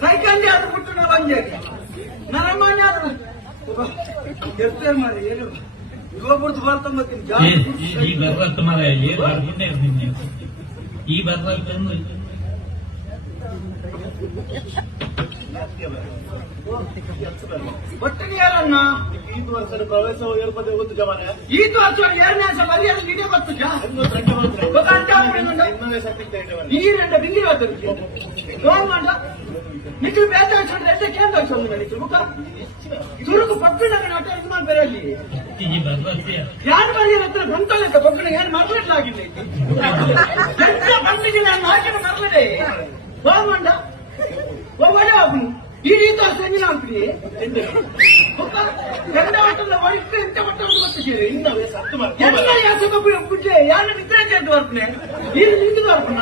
cycle ಅದು ಬಿಟ್ಟು ನಾವು ಬಂದೆ ನರಮಾನ್ಯ ಎಷ್ಟೇ ಮಾರಿ ಏನು ಯುವಬಿಡ್ತು ಬಾಳ್ತಂಬತ್ತೀನಿ ಈ ಬರ್ರತ್ತ ಮರ ಏನ್ ಮಾಡ್ಕೊಂಡೆ ಈ ಬರ್ರತ್ತ ಒಟ್ಟಿಗೆ ಯಾರನ್ನ ಈದ್ ವರ್ಷದ ಪ್ರವೇಶ ಏರ್ಪದೆ ಗೊತ್ತು ಜಮಾನೆ ಈದ್ ವರ್ಷ ಎರಡನೇ ಸಲ ಮರ್ಯಾದೆ ನೀಡೇ ಗೊತ್ತು ಈ ರೆಂಡ ಬಿಂಗಿ ಗೌರ್ಮೆಂಟ್ ನಿಖಿಲ್ ಬೇತ ಕೇಂದ್ರ ಮುಖ ತುರುಕು ಪಕ್ಕಣ ನಾಟ ಇದು ಮಾಡ್ಬೇರೆ ಅಲ್ಲಿ ಯಾರು ಮಾಡಿ ಹತ್ರ ಬಂತಲ್ಲ ಪಕ್ಕಣ ಏನು ಮರಲಾಗಿಲ್ಲ ಎಂತ ಬಂದಿಗೆ ನಾನು ಹಾಕಿದ ಮರಲದೆ ಗೌರ್ಮೆಂಟ್ ಒಬ್ಬನೇ ಅವನು ಈ ರೀತಿ ಸಂಜೆ ಹಾಕ್ರಿ ಗಂಡ ಆಟದ ಒಳಗೆ ಎಂತ ಮಟ್ಟ ಗೊತ್ತಿದ್ದೀರಿ ಎಲ್ಲ ಯಾಕೆ ಯಾರು ನಿದ್ರೆ ಬರ್ತಾನೆ ನೀನು ನಿಂತಿದ್ದು ಬರ್ತಾನ